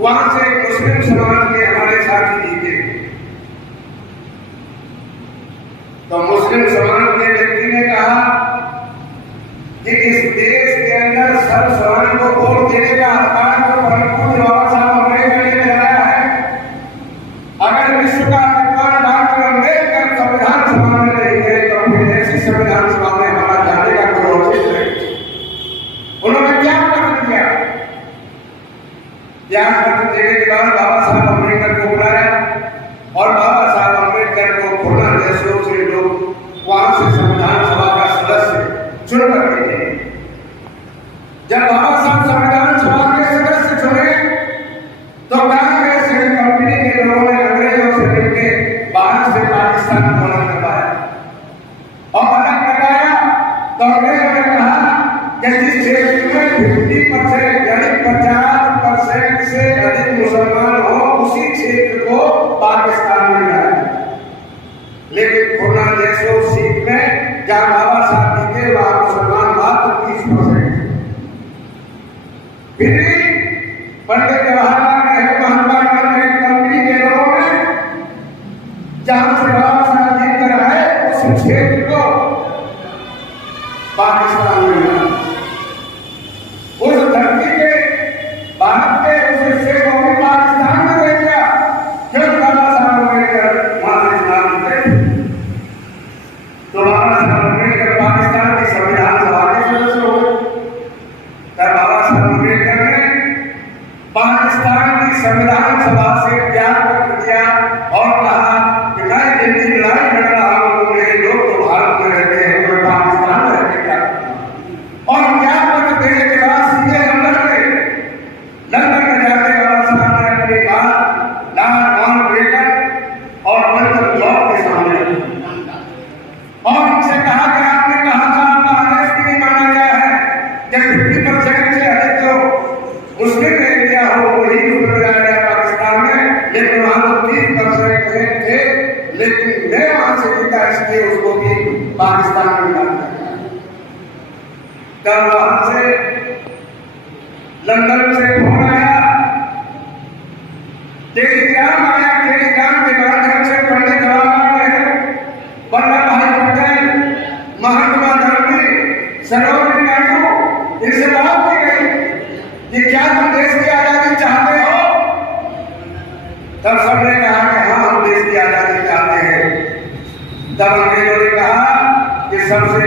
वहां से मुस्लिम समाज के हमारे साथी जीते। तो मुस्लिम समाज के व्यक्ति ने कहा कि इस देश के अंदर सब समाज को वोट देने का अधिकार तो भरपूर बाबा साहब अम्बेडकर ने लगाया है। अगर विश्व का विद्वान डॉक्टर अम्बेडकर संविधान सभा में नहीं गए तो फिर ऐसी संविधान सभा में हमारा जाने का कोई औचित्य नहीं। उन्होंने क्या पत्र दिया? त्याग पत्र देने के बाद बाबा साहब अम्बेडकर को बुलाया और बाबा साहब अम्बेडकर को खुला देशों से लोग वहां से संविधान सभा का सदस्य चुन करते थे। जब बाबा साहब संविधान सभा के सदस्य चुने तो कांग्रेस कंपनी के लोगों ने अंग्रेजों से मिलकर बाहर से पाकिस्तान को अलग करवाया और अलग करवाया तो अंग्रेजों ने कहा कि जिस क्षेत्र में 50% यानी 50% से अधिक मुसलमान हो उसी क्षेत्र को पाकिस्तान में मिला। लेकिन खुला देशों सीट में जहां बाबा साहब जी थे वहां मुसलमान मात्र 30%। फिर भी पंडित जवाहरलाल नेहरू महात्मा गांधी कंपनी के लोगों ने जहां से बाबा साहब जी कर आए उस क्षेत्र को पाकिस्तान में मिला। उस धरती के भारत के उस हिस्से को भी पाकिस्तान में रह गया क्योंकि बाबा साहब अम्बेडकर वहां से नाम थे। तो बाबा साहब अम्बेडकर पाकिस्तान की संविधान सभा के सदस्य हो गए। तब बाबा साहब अम्बेडकर ने पाकिस्तान की संविधान सभा से त्याग पत्र दिया और कहा कि मैं जितनी लड़ाई लड़ रहा हूं मेरे लोग तो भारत में रहते हैं, मैं पाकिस्तान में रहते क्या करूं। और त्याग पत्र देने के बाद सीधे लंदन में जाके बाबा साहब ने अपनी बात लॉर्ड माउंटबेटन और विंस्टन चर्चिल के सामने और उनसे कहा कि आपने कहा था आपका आदेश भी नहीं माना गया है कि 50% से अधिक जो मुस्लिम एरिया हो वही उसमें मिलाया गया पाकिस्तान में, लेकिन वहां तो 30% थे, लेकिन मैं वहां से जीता इसलिए उसको भी पाकिस्तान में मिला दिया। तब वहां से लंदन से फोन आया, टेलीग्राम आया। टेलीग्राम के माध्यम से पंडित जवाहरलाल नेहरू, वल्लभ भाई पटेल, महात्मा गांधी, सरोजिनी नायडू इनसे बात की गई कि क्या तुम देश की आजादी चाहते हो? तब सबने कहा कि हाँ हम देश की आजादी चाहते हैं। तब अंग्रेजों ने कहा कि सबसे